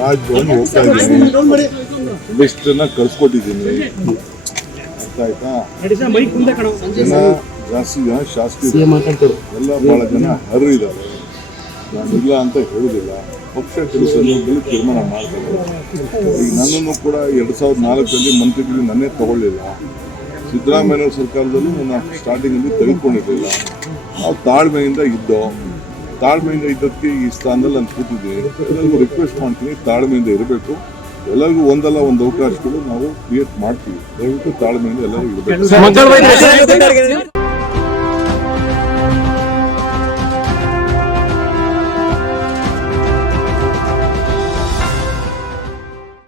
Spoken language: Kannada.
ರಾಜಭವನ್ ಹೋಗ್ತಾ ಇದ್ದೀನಿ, ಲಿಸ್ಟನ್ನ ಕಳ್ಸಿಕೊಟ್ಟಿದ್ದೀನಿ. ಅರ್ಥ ಆಯ್ತಾ? ಜನ ಜಾಸ್ತಿ ಜನ ಶಾಸಕರು ಎಲ್ಲ ಭಾಳ ಜನ ಹರಿದ್ದಾರೆ. ನಾನಿಲ್ಲ ಅಂತ ಹೇಳುವುದಿಲ್ಲ. ಪಕ್ಷ ಕೆಲವು ಸಂದರ್ಭದಲ್ಲಿ ತೀರ್ಮಾನ ಮಾಡ್ತಾರೆ. ಈಗ ನನ್ನನ್ನು ಕೂಡ 2004 ಮಂತ್ರಿಗಳು ನನ್ನೇ ತಗೊಳ್ಳಿಲ್ಲ. ಸಿದ್ದರಾಮಯ್ಯ ಸರ್ಕಾರದಲ್ಲೂ ನನ್ನ ಸ್ಟಾರ್ಟಿಂಗಲ್ಲಿ ತೆಗೆದುಕೊಂಡಿರಲಿಲ್ಲ. ನಾವು ತಾಳ್ಮೆಯಿಂದ ಇದ್ದಕ್ಕೆ ಈ ಸ್ಥಾನದಲ್ಲಿ ನಾನು ಕೂತಿದ್ದೀನಿ. ಎಲ್ಲರಿಗೂ ರಿಕ್ವೆಸ್ಟ್ ಮಾಡ್ತೀನಿ, ತಾಳ್ಮೆಯಿಂದ ಇರಬೇಕು. ಎಲ್ಲರಿಗೂ ಒಂದಲ್ಲ ಒಂದು ಅವಕಾಶಗಳು ನಾವು ಕ್ರಿಯೇಟ್ ಮಾಡ್ತೀವಿ. ದಯವಿಟ್ಟು ತಾಳ್ಮೆಯಿಂದ ಎಲ್ಲರಿಗೂ ಇರಬೇಕು.